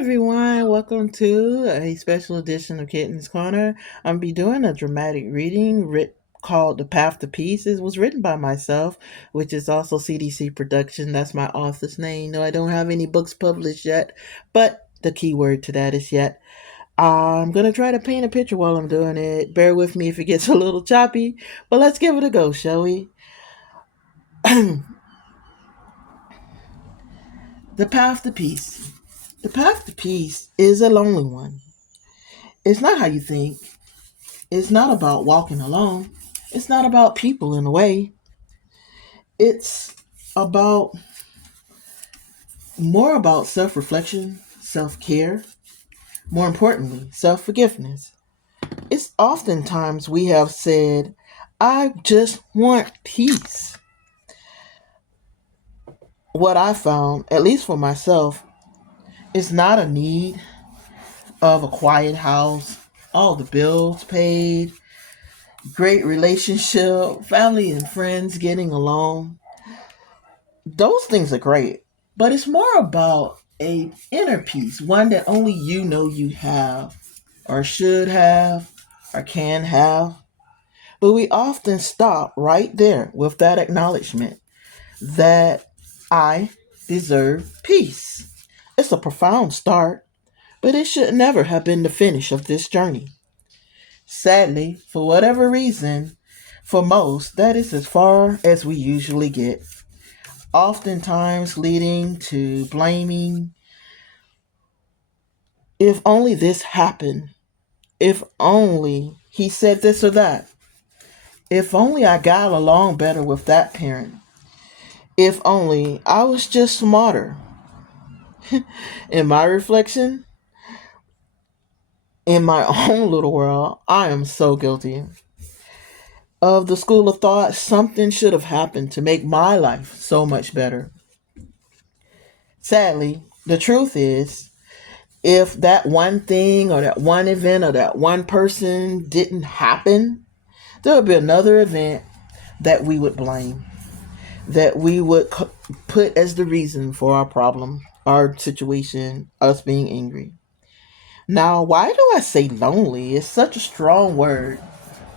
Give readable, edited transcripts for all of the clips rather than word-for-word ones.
everyone, welcome to a special edition of Kitten's Corner. I'm be doing a dramatic reading called The Path to Peace. It was written by myself, which is also CDC Production. That's my author's name. No, I don't have any books published yet, but the key word to that is yet. I'm gonna try to paint a picture while I'm doing it. Bear with me if it gets a little choppy, but let's give it a go, shall we? The Path to Peace. The path to peace is a lonely one. It's not how you think. It's not about walking alone. It's not about people in a way. It's about more about self reflection, self care, more importantly, self forgiveness. It's oftentimes we have said, I just want peace. What I found, at least for myself, is not a need of a quiet house, all the bills paid, great relationship, family and friends getting along. Those things are great, but it's more about a inner peace, one that only you know you have, or should have, or can have. But we often stop right there with that acknowledgement that I deserve peace. It's a profound start, but it should never have been the finish of this journey. Sadly, for whatever reason, for most, that is as far as we usually get, oftentimes leading to blaming. If only this happened. If only he said this or that. If only I got along better with that parent. If only I was just smarter. In my reflection, in my own little world, I am so guilty. Of the school of thought, something should have happened to make my life so much better. Sadly, the truth is, if that one thing or that one event or that one person didn't happen, there would be another event that we would blame, that we would put as the reason for our problem, our situation, us being angry. Now, why do I say lonely? It's such a strong word,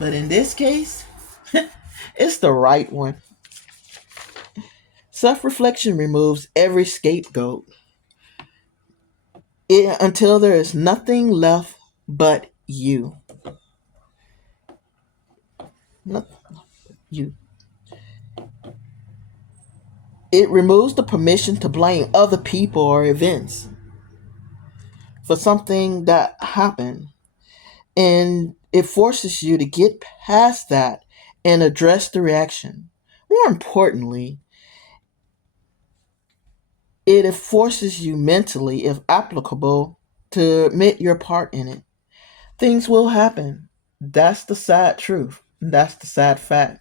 but in this case, it's the right one. Self reflection removes every scapegoat until there is nothing left but you. Nothing, you. It removes the permission to blame other people or events for something that happened. And it forces you to get past that and address the reaction. More importantly, it forces you mentally, if applicable, to admit your part in it. Things will happen. That's the sad truth. That's the sad fact.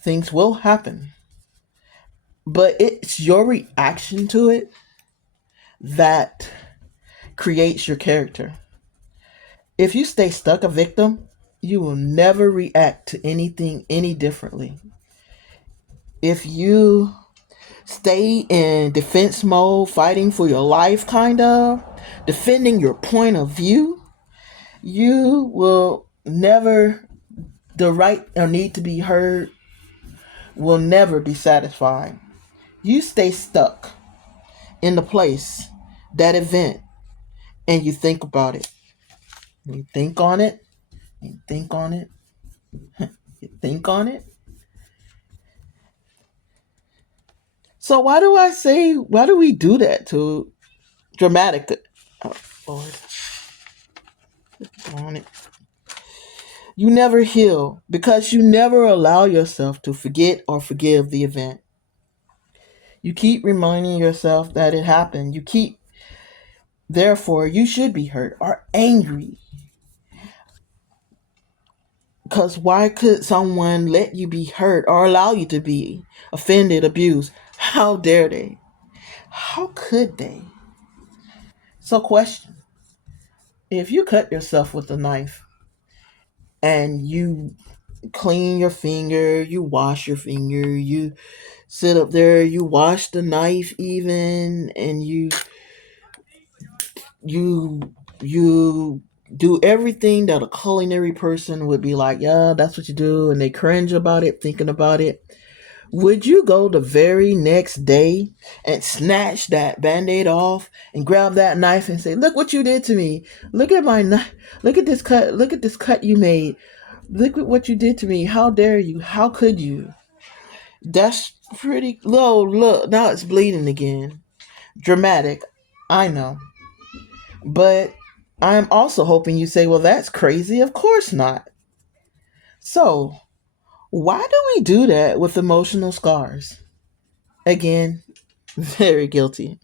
Things will happen. But it's your reaction to it that creates your character. If you stay stuck a victim, you will never react to anything any differently. If you stay in defense mode, fighting for your life, kind of, defending your point of view, you will never, the right or need to be heard will never be satisfied. You stay stuck in the place, that event, and you think about it. You think on it, you think on it, you think on it. So why do we do that to dramatic? Oh, Lord, on it. You never heal because you never allow yourself to forget or forgive the event. You keep reminding yourself that it happened. Therefore, you should be hurt or angry. Because why could someone let you be hurt or allow you to be offended, abused? How dare they? How could they? So, question: if you cut yourself with a knife and you clean your finger, you wash your finger, you sit up there, you wash the knife even, and you you you do everything that a culinary person would be like, yeah, that's what you do, and they cringe about it, thinking about it. Would you go the very next day and snatch that band-aid off and grab that knife and say, look what you did to me. Look at my knife. Look at this cut. Look at this cut you made. Look at what you did to me. How dare you? How could you? That's pretty low. Look, now it's bleeding again. Dramatic. I know. But I'm also hoping you say, well, that's crazy. Of course not. So, why do we do that with emotional scars? Again, very guilty.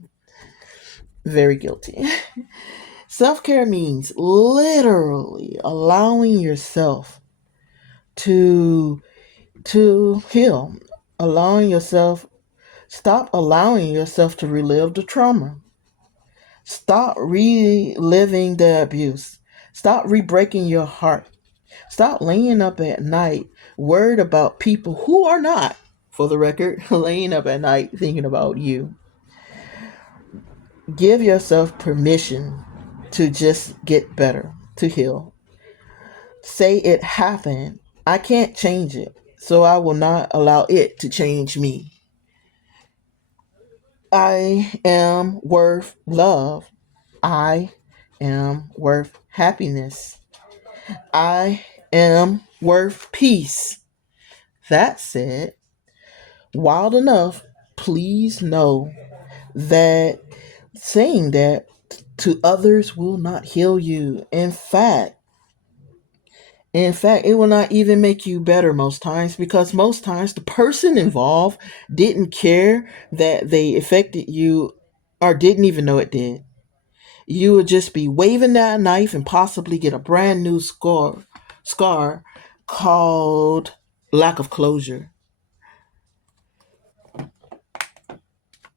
Very guilty. Self care means literally allowing yourself to heal, allowing yourself stop allowing yourself to relive the trauma. Stop reliving the abuse. Stop re-breaking your heart. Stop laying up at night worried about people who are not, for the record, laying up at night thinking about you. Give yourself permission to just get better, to heal. Say it happened. I can't change it, so I will not allow it to change me. I am worth love. I am worth happiness. I am worth peace. That said, wild enough, please know that saying that to others will not heal you. In fact, it will not even make you better most times, because most times the person involved didn't care that they affected you or didn't even know it did. You would just be waving that knife and possibly get a brand new scar called lack of closure.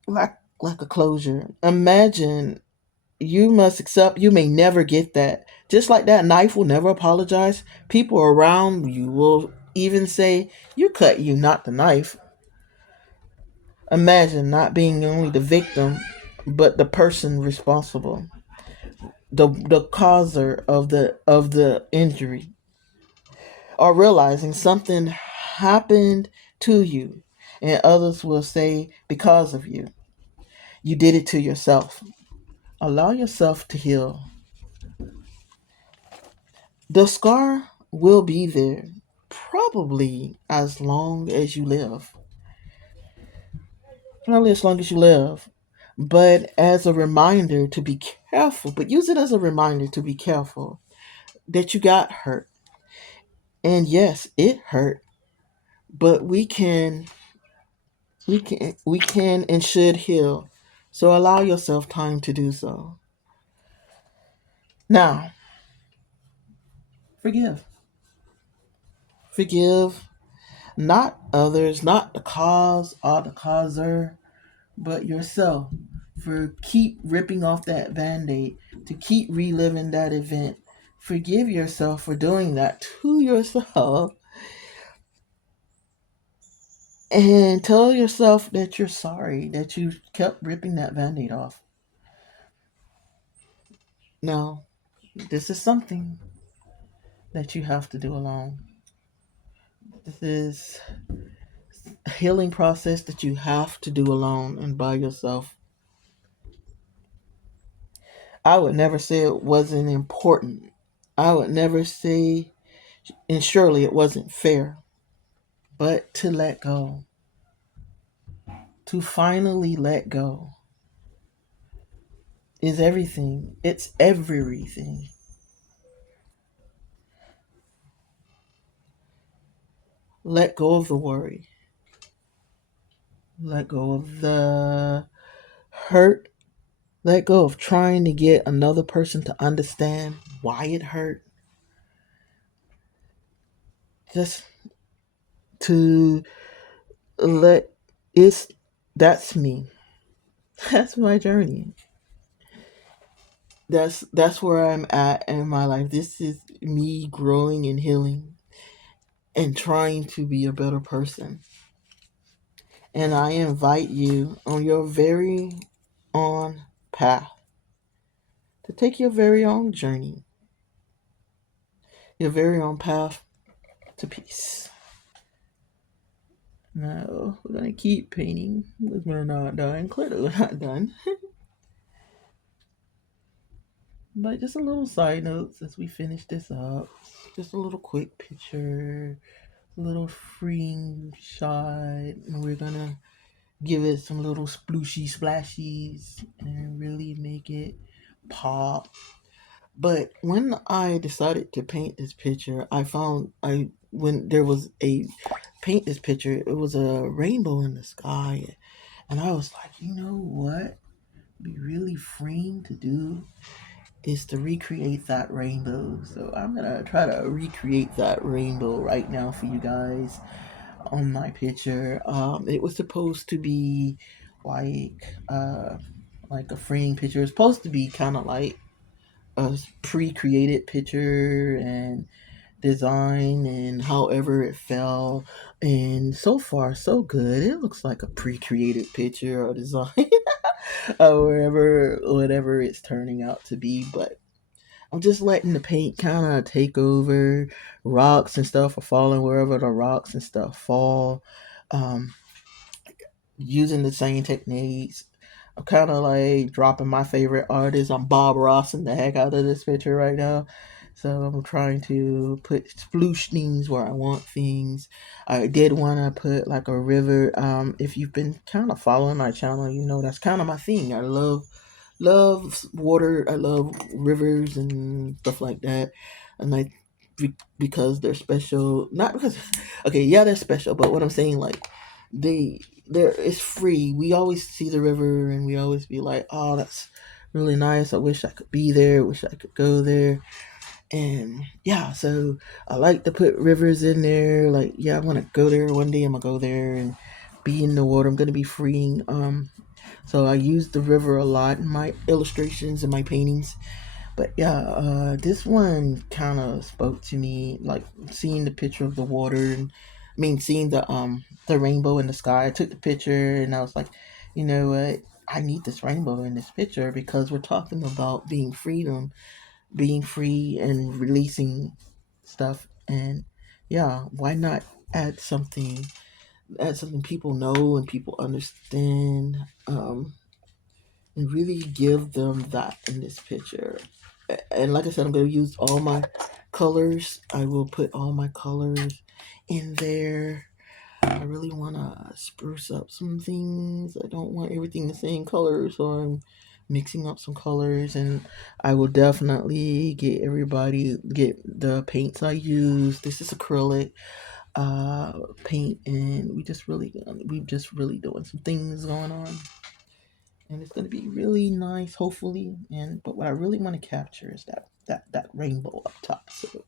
Lack of closure. Imagine you must accept you may never get that. Just like that knife will never apologize, people around you will even say, you cut you, not the knife. Imagine not being only the victim, but the person responsible, the causer of the injury, or realizing something happened to you, and others will say because of you. You did it to yourself. Allow yourself to heal. The scar will be there probably as long as you live. Probably as long as you live. But as a reminder to be careful, but use it as a reminder to be careful that you got hurt. And yes, it hurt, but we can and should heal. So allow yourself time to do so. Now, forgive. Forgive not others, not the cause or the causer, but yourself, for keep ripping off that band-aid, to keep reliving that event. Forgive yourself for doing that to yourself, and tell yourself that you're sorry that you kept ripping that band-aid off. Now, this is something that you have to do alone. This is a healing process that you have to do alone and by yourself. I would never say it wasn't important. I would never say, and surely it wasn't fair. But to let go, to finally let go, is everything. It's everything. Let go of the worry. Let go of the hurt. Let go of trying to get another person to understand why it hurt. Just to let it's that's me. That's my journey. That's where I'm at in my life. This is me growing and healing and trying to be a better person. And I invite you on your very own path to take your very own journey, your very own path to peace. Now we're gonna keep painting. We're not done. Clearly, we're not done. But just a little side note as we finish this up. Just a little quick picture, a little freeing shot. And we're gonna give it some little splooshy splashies and really make it pop. But when I decided to paint this picture, I found I when there was a paint this picture, it was a rainbow in the sky, and I was like, you know what? Be really freeing to do is to recreate that rainbow. So I'm gonna try to recreate that rainbow right now for you guys on my picture. It was supposed to be like uh like a freeing picture. It's supposed to be kind of like a pre-created picture and design and however it fell, and so far so good. It looks like a pre-created picture or design or whatever it's turning out to be. But I'm just letting the paint kind of take over. Rocks and stuff are falling wherever the rocks and stuff fall. Um, Using the same techniques. I'm kind of like dropping my favorite artist. I'm Bob Ross in the heck out of this picture right now. So I'm trying to put sploosh things where I want things. I did want to put like a river. If you've been kind of following my channel, you know that's kind of my thing. I love water. I love rivers and stuff like that. And because they're special, not because okay, yeah, they're special, but what I'm saying, like, they're it's free. We always see the river and we always be like, oh, that's really nice. I wish I could be there. Wish I could go there. And yeah, so I like to put rivers in there. Like, yeah, I'm gonna go there one day. I'm gonna go there and be in the water. I'm gonna be freeing. So I use the river a lot in my illustrations and my paintings. But yeah, this one kind of spoke to me, like seeing the picture of the water, and I mean seeing the rainbow in the sky. I took the picture and I was like, you know what? I need this rainbow in this picture because we're talking about being free and releasing stuff. And yeah, why not add something add something people know and people understand, and really give them that in this picture. And like I said, I'm going to use all my colors. I will put all my colors in there. I really want to spruce up some things. I don't want everything the same color, so I'm mixing up some colors. And I will definitely get the paints I use. This is acrylic paint, and we just really doing some things going on, and it's going to be really nice, hopefully. And but what I really want to capture is that rainbow up top. So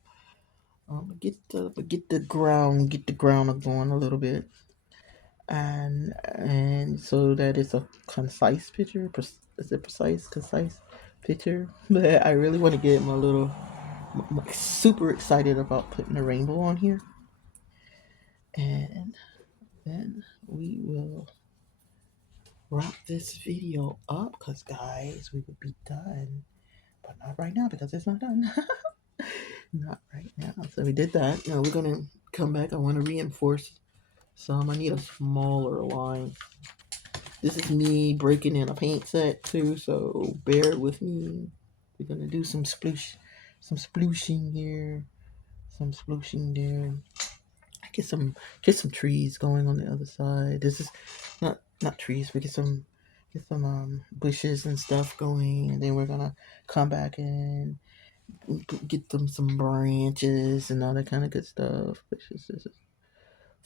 get the ground going a little bit, and so that it's a concise picture. Is it concise picture? But I really want to get super excited about putting a rainbow on here, and then we will wrap this video up because guys, we will be done, but not right now because it's not done. Not right now. So we did that. Now we're gonna come back. I want to reinforce some. I need a smaller line. This is me breaking in a paint set too, so bear with me. We're gonna do some splooshing here, some splooshing there. Get some trees going on the other side. This is not trees. We get some bushes and stuff going, and then we're gonna come back and get them some branches and all that kind of good stuff. This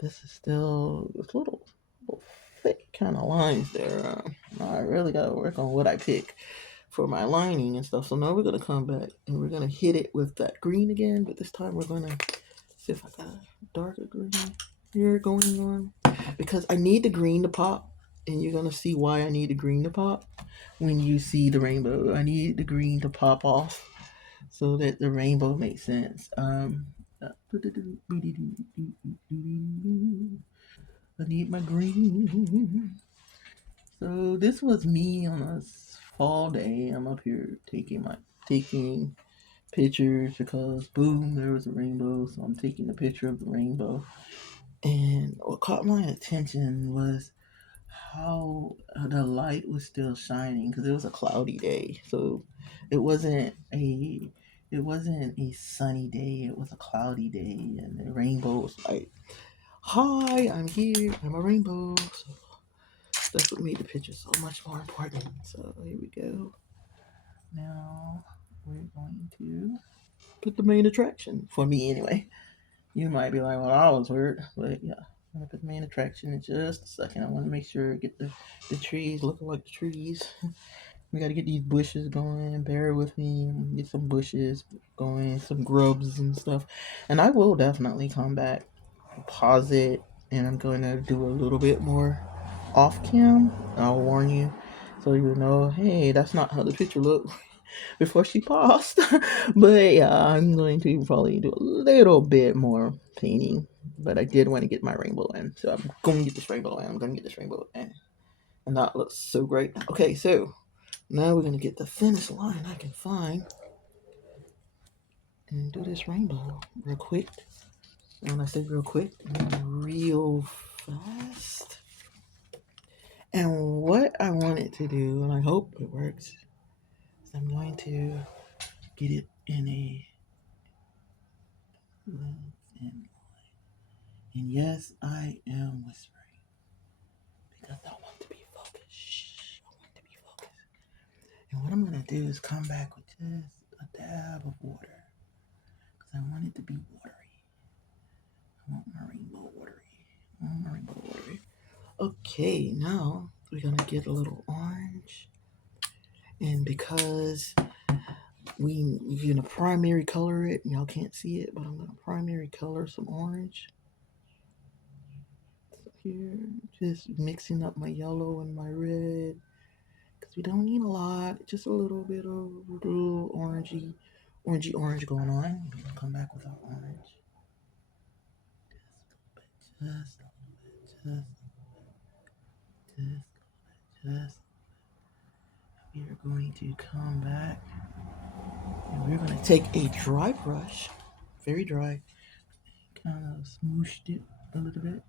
is still a little thick kind of lines there. I really gotta work on what I pick for my lining and stuff. So now we're gonna come back and we're gonna hit it with that green again, but this time we're gonna see if I got a darker green here going on, because I need the green to pop, and you're gonna see why I need the green to pop when you see the rainbow. I need the green to pop off so that the rainbow makes sense. I need my green. So this was me on a all day. I'm up here taking pictures because boom, there was a rainbow. So I'm taking a picture of the rainbow. And what caught my attention was how the light was still shining because it was a cloudy day. So it wasn't a it wasn't a sunny day. It was a cloudy day, and the rainbow was like, "Hi, I'm here. I'm a rainbow." So that's what made the picture so much more important. So here we go. Now we're going to put the main attraction for me anyway. You might be like, well, that was weird, but yeah. I'm gonna put the main attraction in just a second. I want to make sure get the trees looking like the trees. We got to get these bushes going. Bear with me. Get some bushes going, some grubs and stuff. And I will definitely come back, pause it, and I'm going to do a little bit more off cam. I'll warn you, so you know, hey, that's not how the picture looked before she paused. But yeah, I'm going to probably do a little bit more painting. But I did want to get my rainbow in, so I'm going to get this rainbow in. I'm going to get this rainbow in, and that looks so great. Okay, so now we're gonna get the thinnest line I can find and do this rainbow real quick. And when I say real quick, I mean real fast. And what I want it to do, and I hope it works, is I'm going to get it in a thin. And yes, I am whispering because I want to be focused. Shh, I want to be focused. And what I'm gonna do is come back with just a dab of water because I want it to be watery. I want my rainbow watery. I want my rainbow watery. Okay, now we're gonna get a little orange. And because we're gonna primary color it, y'all can't see it, but I'm gonna primary color some orange. So here, just mixing up my yellow and my red. Because we don't need a lot, just a little bit of a little orangey orange going on. We're gonna come back with our orange. Just a little bit, just we are going to come back and we're going to take a dry brush, very dry, kind of smooshed it a little bit.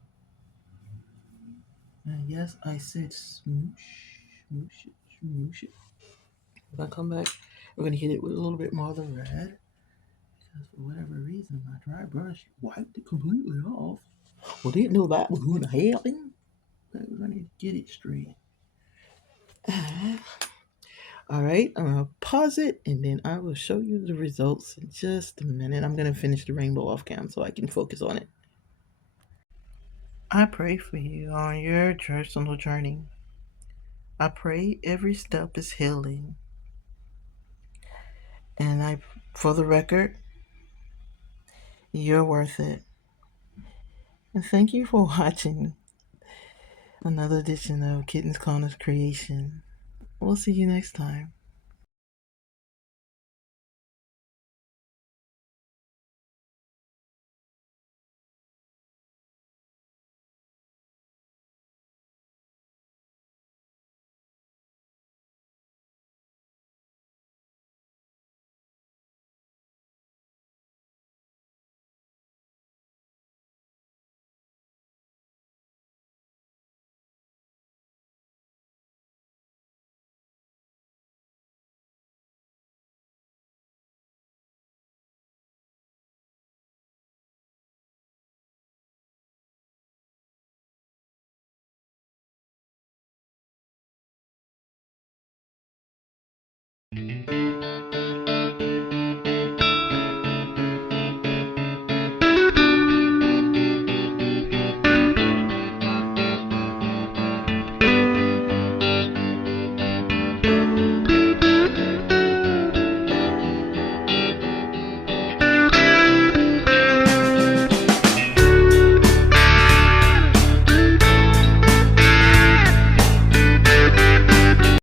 And yes, I said smoosh, smoosh it, smoosh it. We're going to come back, we're going to hit it with a little bit more of the red because for whatever reason, my dry brush wiped it completely off. Well, didn't know that was going to happen, but we're going to get it straight. All right, I'm gonna pause it and then I will show you the results in just a minute. I'm gonna finish the rainbow off cam so I can focus on it. I pray for you on your personal journey. I pray every step is healing. And for the record, you're worth it. And thank you for watching another edition of Kitten's Corner's Creation. We'll see you next time.